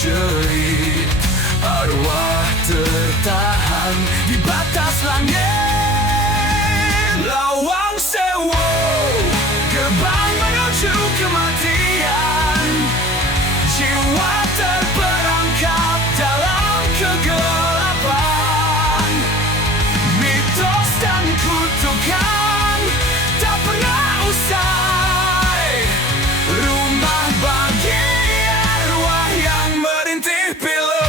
menjerit, arwah tertahan di batas langit. Lawang Sewu, gerbang menuju kematian. Jiwa terperangkap dalam kegelapan. Mitos dan kutukan tak pernah usai. Rumah bagi arwah yang merintih pilu.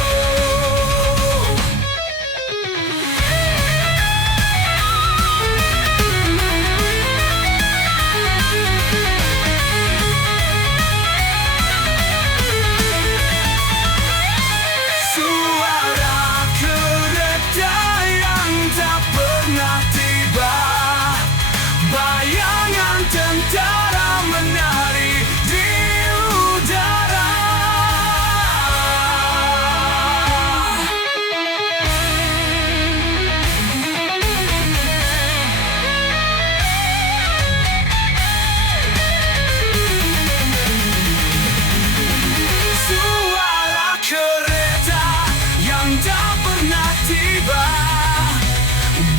Suara kereta yang tak pernah tiba, bayangan tentara menari di udara. Suara kereta yang tak pernah tiba,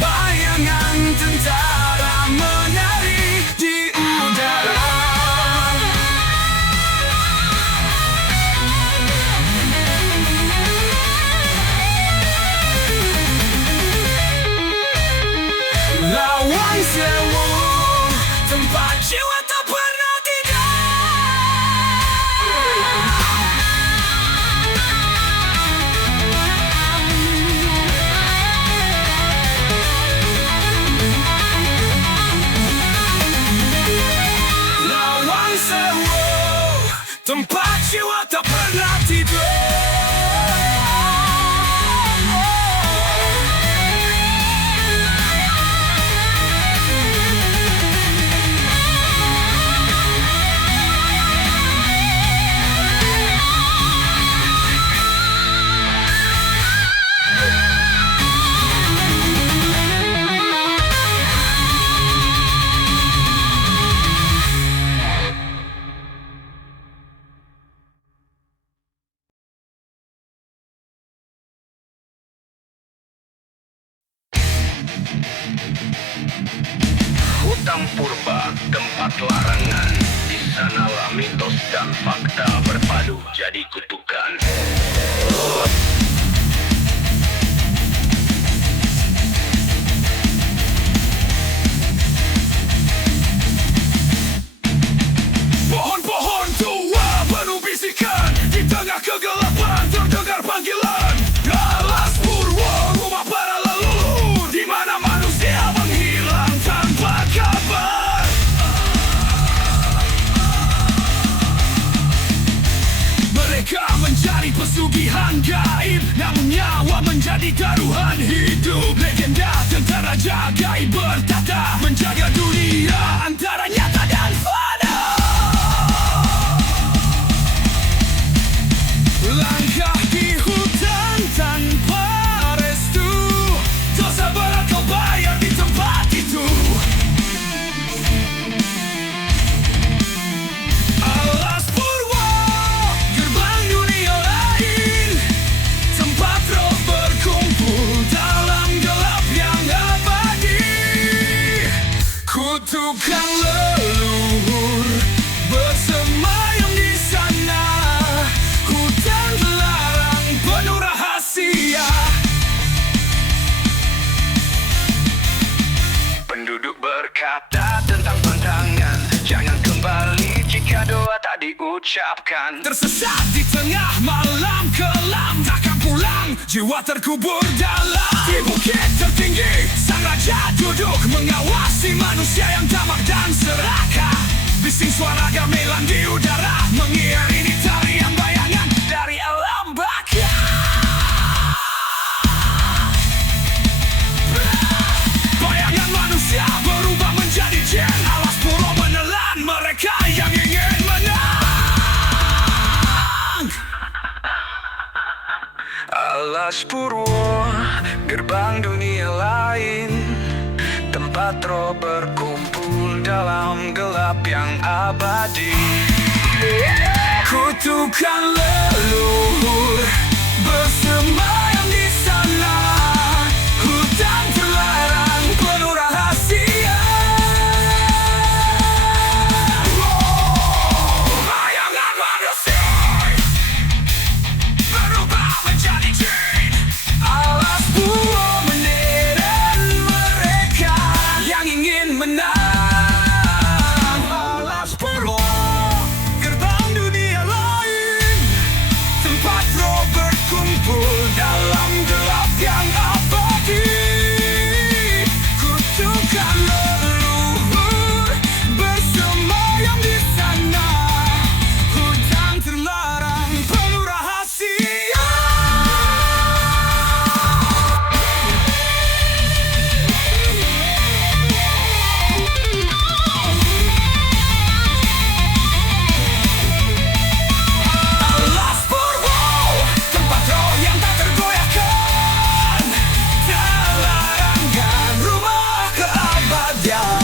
bayangan tentara menari di udara. Lawang Sewu, tempat jiwa tak pernah tidur. Lawang Sewu, tempat jiwa tak pernah tidur. Hutan purba, tempat larangan. Di sanalah mitos dan fakta berpadu jadi kutukan. Pohon-pohon tua penuh bisikan, di tengah kegelapan terdengar panggilan. Alas Purwo, rumah para leluhur, di mana manusia menghilang tanpa kabar. Mereka mencari pesugihan gaib, namun nyawa menjadi taruhan hidup. Legenda tentang raja gaib bertata, menjaga dunia antara nyata dan fana. Langkah di hutan tanpa restu, dosa berat kau bayar di tempat itu. Alas Purwo, gerbang dunia lain, tempat roh berkumpul dalam gelap yang abadi. Kutukan leluhur bersemayam di sana, hutan larang penuh rahasia. Penduduk berkata tentang pandangan, jangan kembali jika doa tak diucapkan. Tersesat di tengah malam kelam, takkan pulang, jiwa terkubur dalam. Di bukit tertinggi, sang raja duduk mengawasi manusia yang tamak dan serakah. Bising suara gamelan di udara, mengiringi tarian bayangan dari alam baka. Bayangan manusia berubah menjadi jin. Alas Purwo menelan mereka yang ingin menang. Alas Purwo, gerbang dunia lain, tempat roh berkumpul dalam gelap yang abadi. Ku Kutukan leluhur bersemayam di sana. Hutan terlarang penuh rahasia. Bayangan manusia berubah menjadi jin. Alas buah menyeret mereka yang ingin menang. Alas purwo, gerbang dunia lain, tempat roh berkumpul dalam gelap yang abadi. Kutukan leluhur bersemayam di sana. Hutan terlarang penuh rahasia. Alas purwo, tempat roh yang tak tergoyahkan. Terlarangkan rumah keabadian.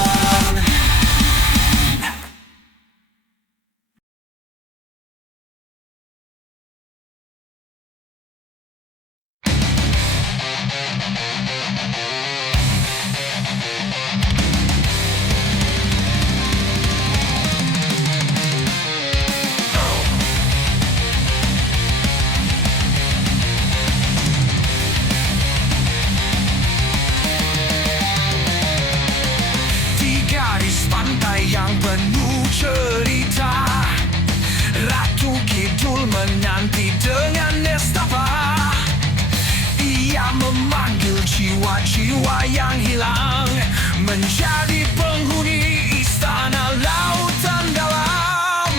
Di garis pantai yang penuh cerita, Ratu Kidul menanti dengan nestapa. Ia memanggil jiwa-jiwa yang hilang menjadi penghuni istana lautan dalam.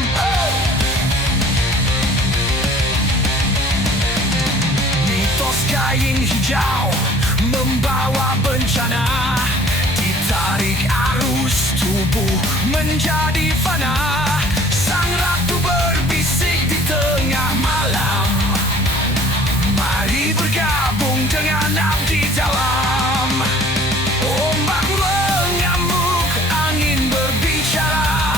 Mitos kain hijau membawa bencana, ditarik arus tubuh menjadi fana. Sang ratu berbisik di tengah malam, mari bergabung dengan abdi dalam. Ombak mengamuk, angin berbicara,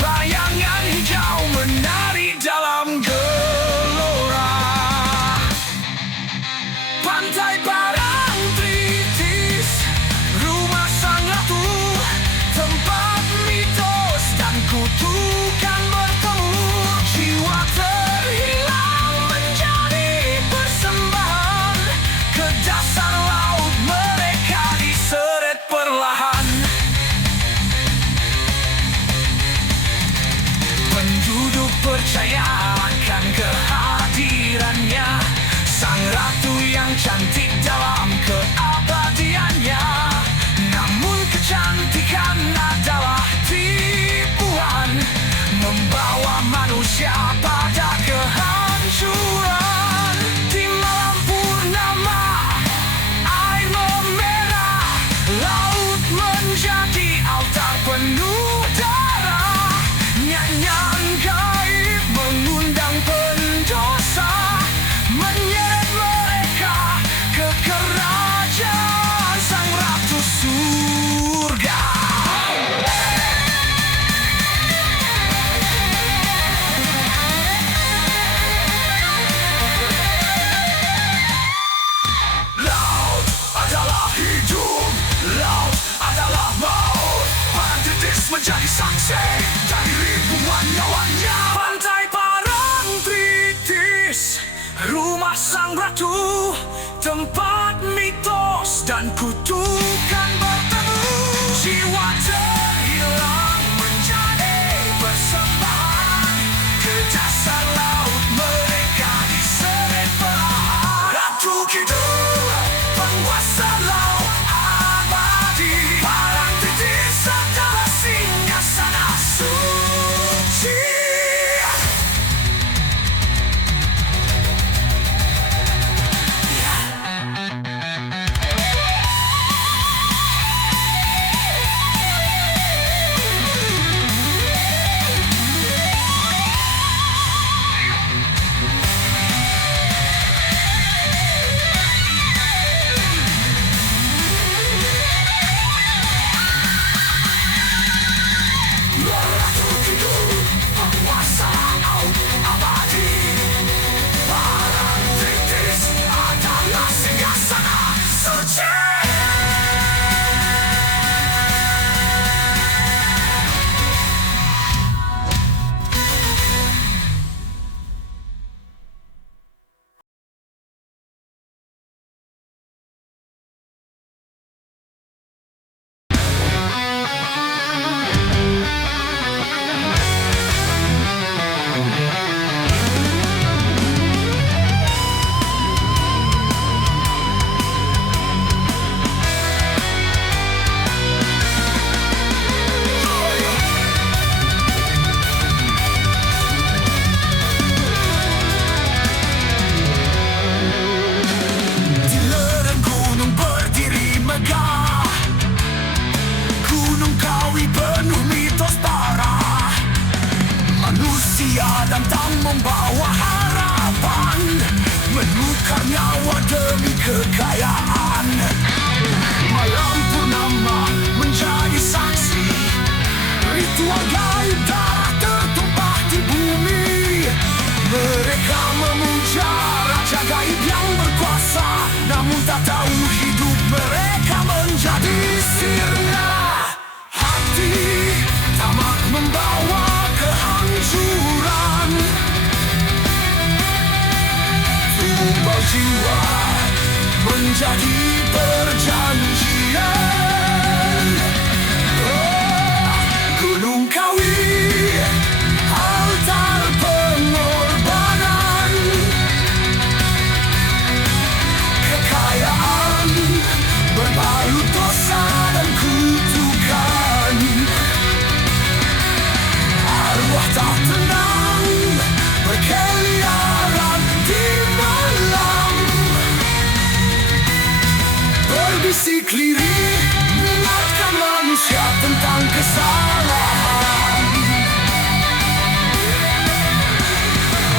bayangan hijau menari dalam gelora. Pantai Parangtritis, rumah sang ratu, tempat mitos dan kutukan bertemu. Jiwa terhilang menjadi persembahan, ke dasar laut mereka diseret perlahan. Penduduk percaya akan kehadirannya, sang ratu yang cantik dalam keabadiannya. Namun kecantikan adalah tipuan, membawa manusia pada kehancuran. Di malam purnama, air memerah, laut menjadi altar penuh darah. Nyanyian gaib mengundang pendosa, menyeret mereka ke kerajaan sang ratu surga. Laut adalah hidup, laut adalah maut. Parangtritis menjadi saksi dari ribuan nyawanya. Pantai Parangtritis, rumah sang ratu, tempat mitos dan kutukan bertemu. Jiwa terhilang menjadi persembahan, ke dasar laut mereka diseret perlahan. Ratu Kidul, penguasa laut abadi, Parangtritis adalah singgasana suci. menjadi perjanjian. Gunung Kawi, altar pengorbanan, kekayaan berbalut dosa dan kutukan. Arwah tak tenang berkeliaran di malam, berbisik lirik mengingatkan manusia tentang kesalahan.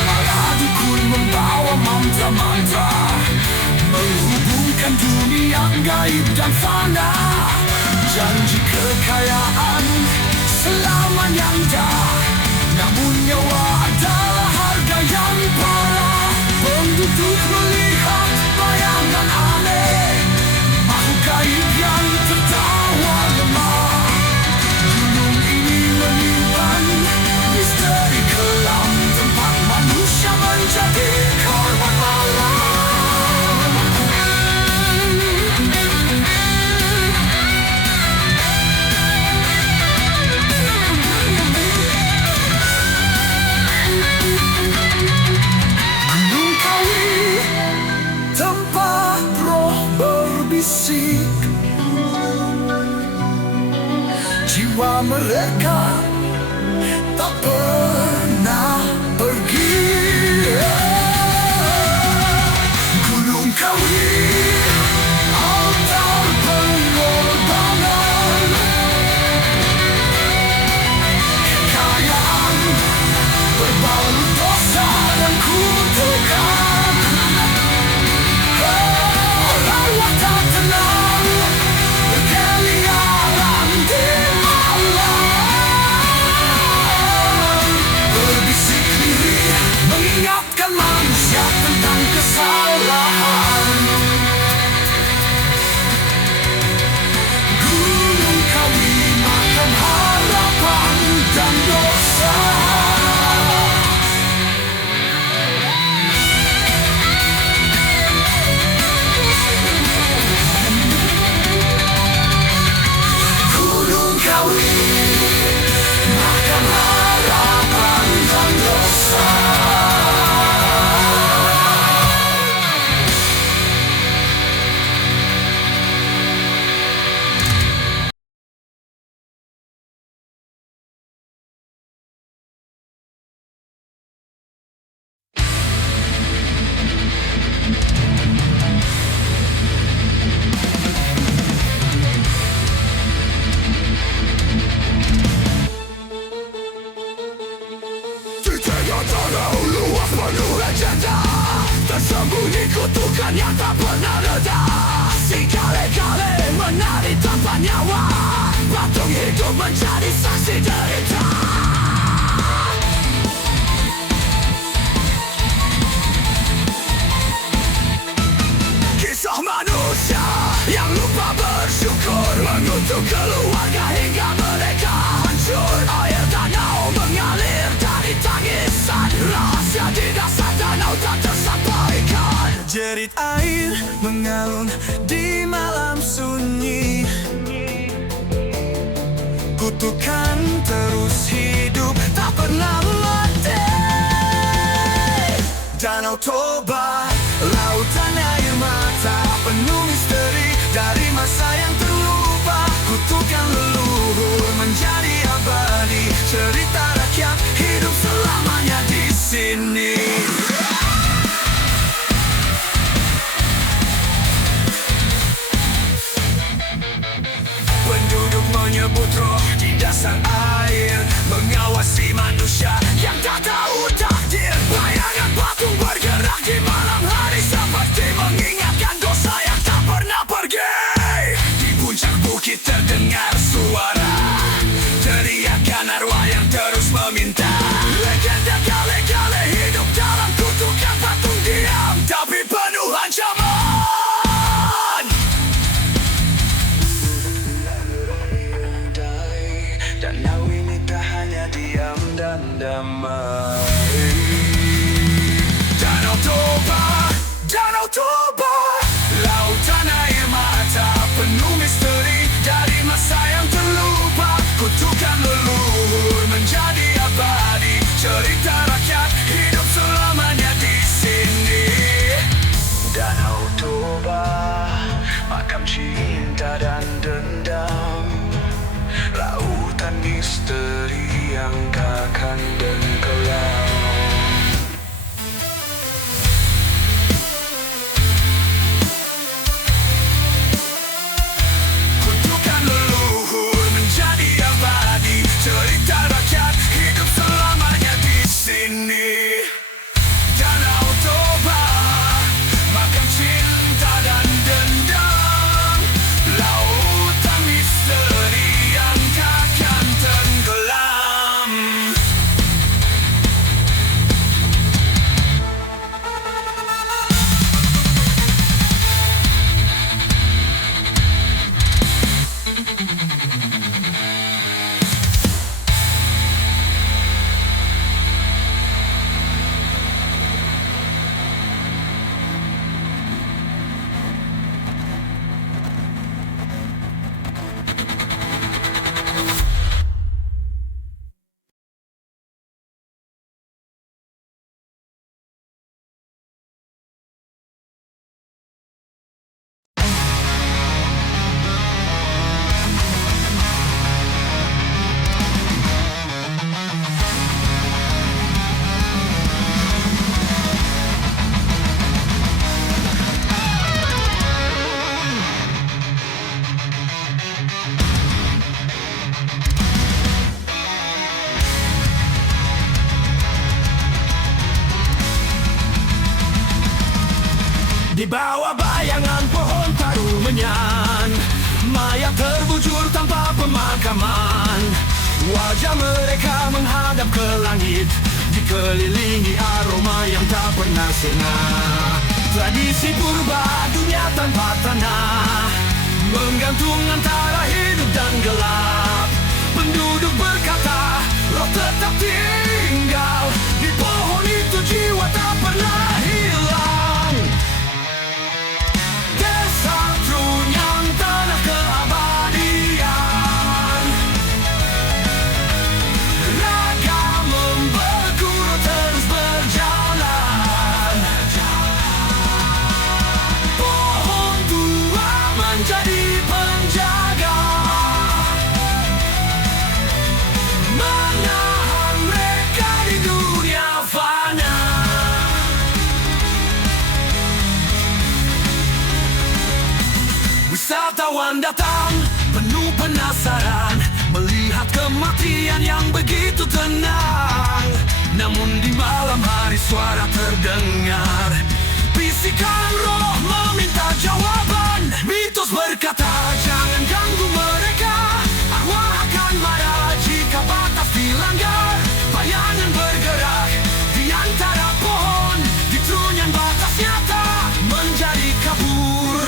Para dukun membawa mantra-mantra menghubungkan dunia gaib dan fana. Janji kekayaan selamanya indah, namun nyawa adalah harga yang parah. Penduduk melihat bayangan aneh, makhluk gaib yang tertawa lemah. Gunung ini menyimpan misteri kelam, tempat manusia menjadi korban malam. Gunung Kawi, tempat roh berbisik, jiwa mereka tak pernah pergi. Gunung Kawi, altar pengorbanan, kekayaan berbalut dosa dan kutukan. Arwah tak tenang berkeliaran di malam, berbisik lirik mengingatkan manusia tentang kesalahan. Gunung Kawi, makam harapan dan dosa. Gunung Kawi, makam harapan dan dosa. Titiknya tanah luas penuh legenda, tersembunyi kutukan yang tak pernah reda. Si kali-kali menari tanpa nyawa, patung hidup menjadi saksi derita. Kisah manusia yang lupa bersyukur, mengutuk keluarga hingga mereka hancur. Air danau mengalir dari tangisan, rahasia di dasar danau tak tersampaikan. Jerit air mengalun di malam sunyi, kutukan terus hidup tak pernah mati. Danau Toba, lautan air mata penuh misteri dari masa yang terlupa. Kutukan leluhur menjadi abadi, cerita rakyat hidup selamanya di sini. Penduduk menyebut roh di dasar air, mengawasi manusia yang tak tahu takdir. Bayangan patung bergerak di malam hari, seperti mengingatkan dosa yang tak pernah pergi. Di puncak bukit terdengar suara, teriakan arwah yang terus meminta. Legenda kali-kali hidup dalam kutukan patung diam, tapi penuh ancaman. Danau ini tak hanya diam dan damai. Danau Toba, lautan cinta dan dendam, lautan misteri yang takkan tenggelam. Kutukan leluhur menjadi abadi, cerita rakyat hidup selamanya di sini. Danau Toba makan cinta dan dendam, lautan misteri yang takkan tenggelam. Di bawah bayangan pohon tarumenyan, mayat terbujur tanpa pemakaman. Wajah mereka menghadap ke langit, dikelilingi aroma yang tak pernah sirna. Tradisi purba dunia tanpa tanah, menggantung antara hidup dan gelap. Penduduk berkata, roh tetap tinggal di pohon itu, jiwa tak pernah hilang. Desa Trunyang, tanah keabadian, raga membeku, roh terus berjalan. Pohon tua menjadi penjaga, menahan mereka di dunia fana. Wisatawan datang penuh penasaran, melihat kematian yang begitu tenang. Namun di malam hari suara terdengar, bisikan roh meminta jawaban. Mitos berkata jangan ganggu mereka, arwah akan marah jika batas dilanggar. Bayangan bergerak di antara pohon, di Trunyan batas nyata menjadi kabur.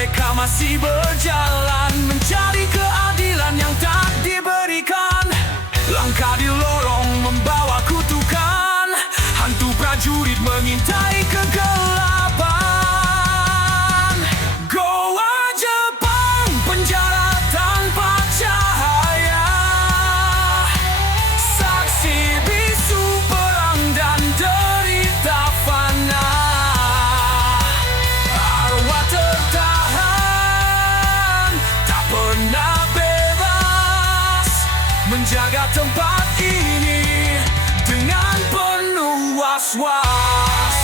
mereka masih berjalan mencari keadilan yang tak diberikan. Langkah di lorong membawa kutukan, hantu prajurit mengintai kegelapan. Goa Jepang, penjara tanpa cahaya, saksi bisu perang dan derita fana. Arwah tertahan, tak pernah bebas, menjaga tempat ini dengan penuh was-was.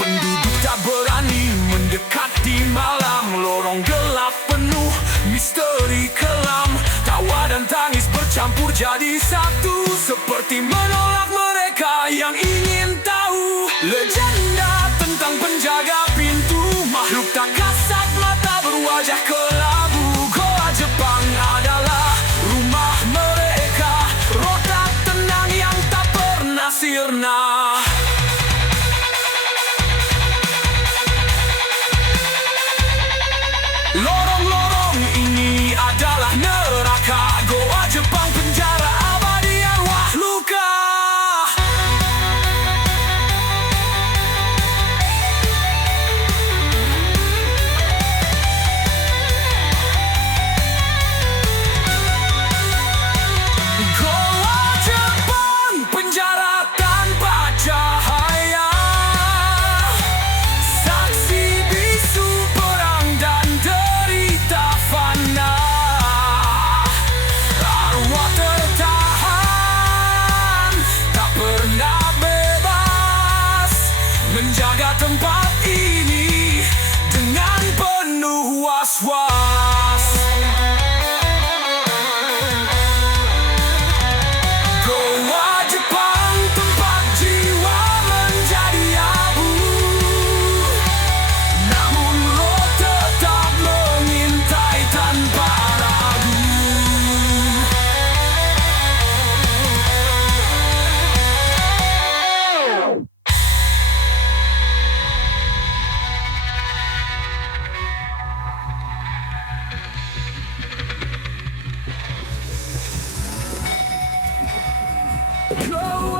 Penduduk tak berani mendekat di malam. Lorong gelap penuh misteri kelam. Tawa dan tangis bercampur jadi satu, seperti menolak mereka yang ingin tahu. Legenda tentang penjaga pintu, makhluk tak kasat mata berwajah kelabu. Goa Jepang adalah rumah mereka, roh tak tenang yang tak pernah sirna. Lorong-lorong ini adalah neraka. Goa Jepang, penjara abadi arwah luka. Goa Jepang, penjara tanpa cahaya, saksi bisu perang dan derita fana. Arwah tertahan, tak pernah bebas, menjaga tempat ini dengan penuh was-was. Goa Jepang, tempat jiwa menjadi abu, namun roh tetap mengintai tanpa ragu. Goa